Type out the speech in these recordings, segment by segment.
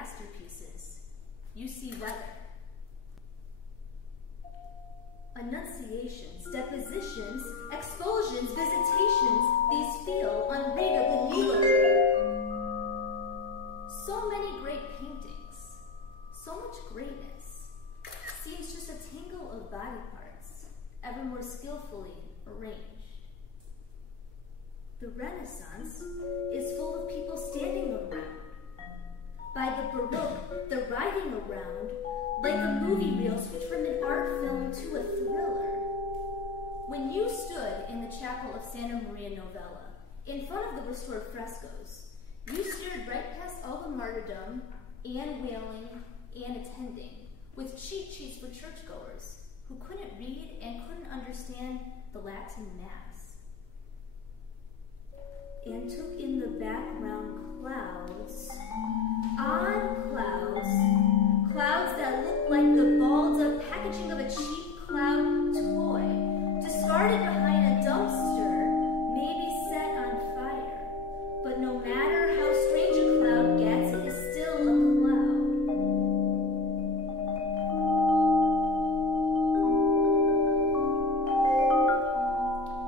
masterpieces, you see weather. Annunciations, depositions, expulsions, visitations, these feel unreadably legal. So many great paintings, so much greatness, seems just a tangle of body parts, ever more skillfully arranged. The Renaissance is full of people standing around. By the Baroque, they're riding around like the movie reels which from an art film to a thriller. When you stood in the chapel of Santa Maria Novella, in front of the restored frescoes, you stared right past all the martyrdom and wailing and attending, with cheat sheets for churchgoers who couldn't read and couldn't understand the Latin Mass, and took in the background clouds, odd clouds, clouds that looked like the balled-up packaging of a cheap cloud toy, discarded behind a dumpster, maybe set on fire. But no matter how strange a cloud gets, it is still a cloud.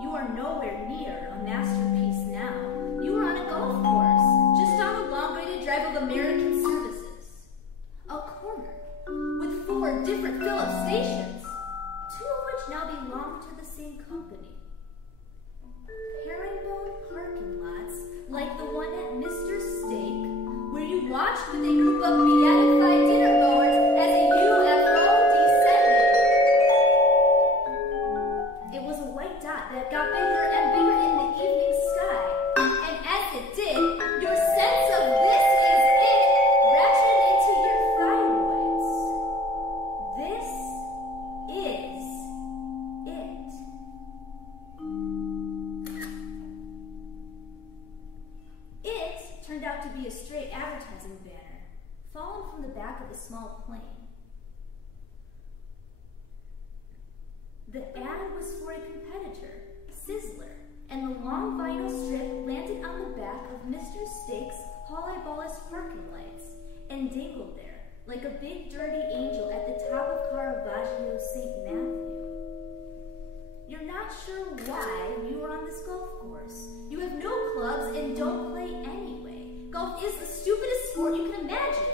You are nowhere near a masterpiece now. You are on a golf course, just on a long-rated drive of American services. A corner with 4 different fill-up stations, 2 of which now belong to the same company. Herringbone parking lots like the one at Mr. Steak, where you watched with a group of beatified dinner goers as a UFO descended. It was a white dot that got bigger and bigger in the evening sky, and as it did, your sense of this is it ratcheted into your thyroids. This is it. It turned out to be a stray advertising banner, fallen from the back of a small plane. The ad was for a competitor, Sizzler, and the long vinyl strip landed on the back of Mr. Steak's Hollyballis parking lights and dangled there like a big dirty angel at the top of Caravaggio's St. Matthew. You're not sure why you are on this golf course. You have no clubs and don't play anyway. Golf is the stupidest sport you can imagine.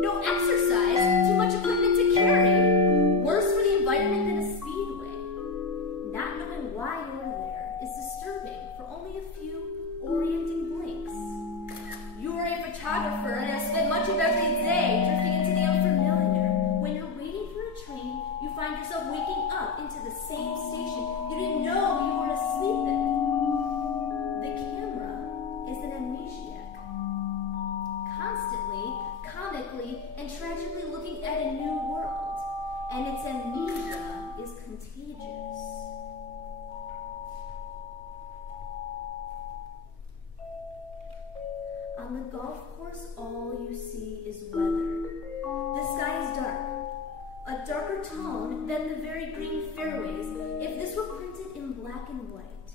No exercise, too much equipment to carry. Worse for the environment than a speedway. Not knowing why you're there is disturbing for only a few orienting blinks. You are a photographer and have spent much of every day drifting into the unfamiliar. When you're waiting for a train, you find yourself waking up into the same station you didn't know you were asleep in. The camera is an amnesiac, constantly, comically, and tragically looking at a new world, and its amnesia is contagious. On the golf course, all you see is weather. The sky is dark, a darker tone than the very green fairways if this were printed in black and white.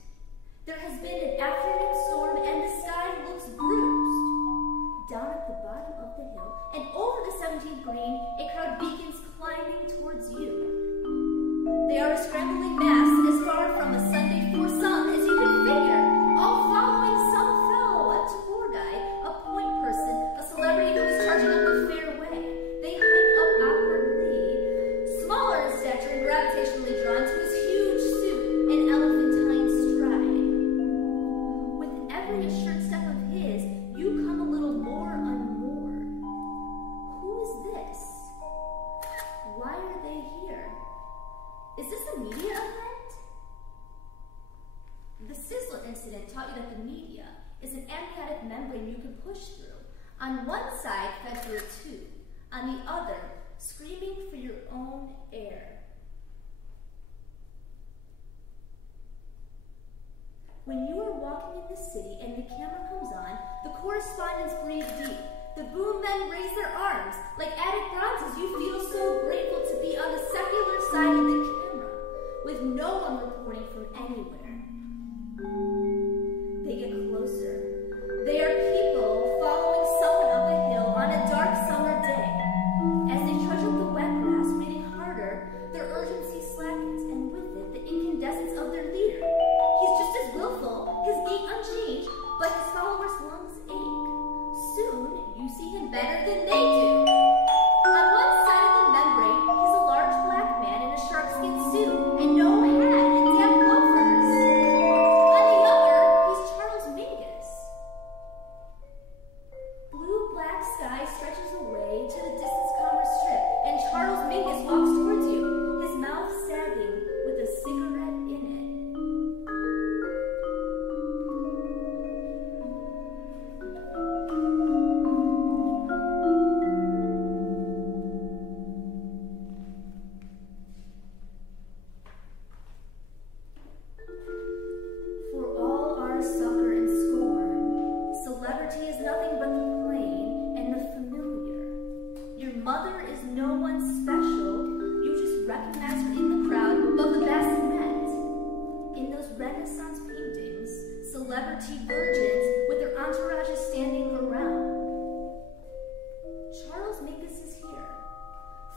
There has been an afternoon storm and the sky looks bruised. Down at the bottom of the hill and over the 17th green, a crowd begins climbing towards you. They are a scrambling mass as far from a Sunday foursome as you can figure, all following some fellow, a tour guide, a point person, a celebrity who is charging up the fairway. They hike up awkwardly, smaller in stature and gravitationally drawn to his huge suit and elephantine stride. With every assured step of his, you come a little more unmoored. Who is this? Why are they here? Is this a media event? The Sizzler incident taught you that the media is an amniotic membrane you can push through. On one side, fed through a tube. On the other, screaming for your own air. When you are walking in the city and the camera comes on, the correspondents breathe deep. The boom men raise their arms. Like attic bronzes, you feel so grateful to be on the secular side of the camera, with no one reporting from anywhere. They get closer. They are people following someone up a hill on a dark summer better than they do. On one side of the membrane, he's a large black man in a sharkskin suit and no hat and damp loafers. On the other, he's Charles Mingus. Blue-black sky stretches away to the distance commerce strip, and Charles Mingus walks towards you, his mouth sagging with a cigarette in it. Celebrity virgins with their entourages standing around. Charles Mingus is here,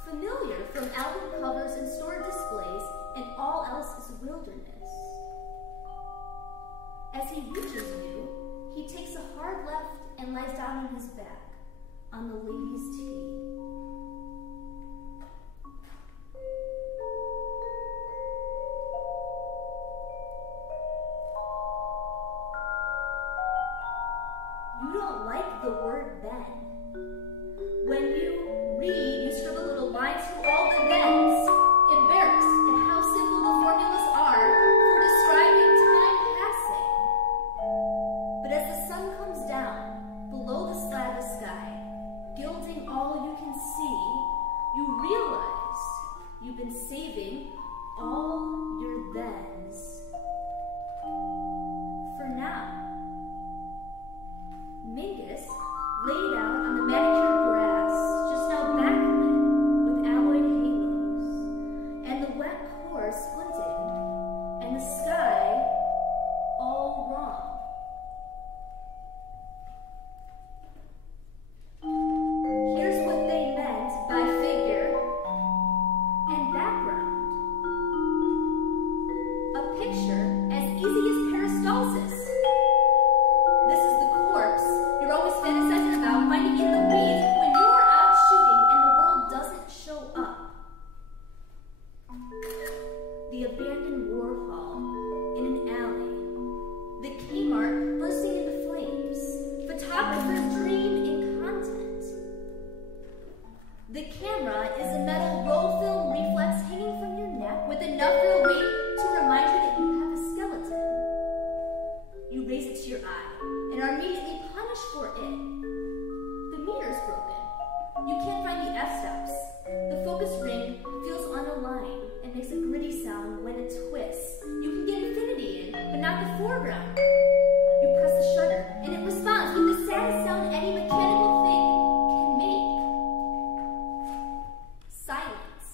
familiar from album covers and store displays, and all else is wilderness. As he reaches you, he takes a hard left and lies down on his back on the ladies' tee. You don't like the word then. When you read, you scribble little lines through all the thens, embarrassed at how simple the formulas are for describing time passing. But as the sun comes down, below the slab of sky, gilding all you can see, you realize you've been saving all your thens. For now. Mingus laid out on the manicured grass, just now backlit with alloyed halos, and the wet core splinting, and the sky all wrong. Here's what they meant by figure and background. A picture as easy as peristalsis. This is the corpse you're always fantasizing about finding in the weeds when you're out shooting and the world doesn't show up. The abandoned Warhol in an alley. The Kmart bursting into flames. Photographer's dream in content. The camera is a metal roll film reflex hanging from your neck with enough real weight to remind you that you have a skeleton. You raise it to your eye and are immediately punished for it. The meter's broken. You can't find the f-stops. The focus ring feels unaligned and makes a gritty sound when it twists. You can get infinity in, but not the foreground. You press the shutter, and it responds with the saddest sound any mechanical thing can make. Silence.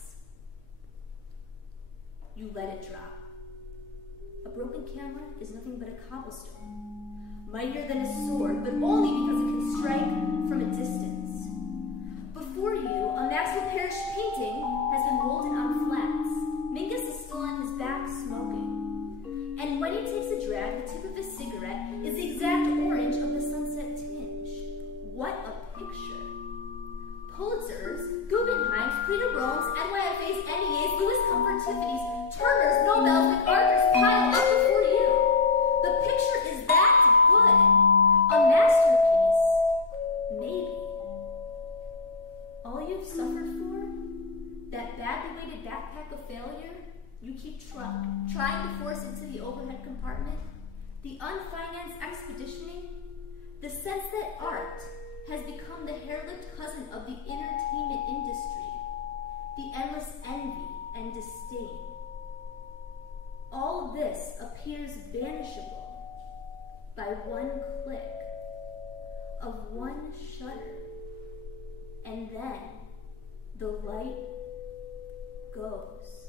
You let it drop. A broken camera is nothing but a cobblestone, mightier than a sword, but only because it can strike from a distance. Before you, a Maxwell Parrish painting has been rolled in on flats. Mingus is still on his back smoking. And when he takes a drag, the tip of his cigarette is the exact orange of the sunset tinge. What a picture. Pulitzers, Guggenheims, Prix de Rome's, NYFA's, NEA's, Louis Comfort Tiffany's, Turner's, Nobel's, MacArthur's pile up before you. The picture is that good. A masterpiece. Maybe. All you've suffered for? That badly weighted backpack of failure you keep trying to force into the overhead compartment? The unfinanced expeditioning? The sense that art has become the hair-lipped cousin of the entertainment industry? The endless envy and disdain? All this appears banishable by one click of one shutter, and then the light goes.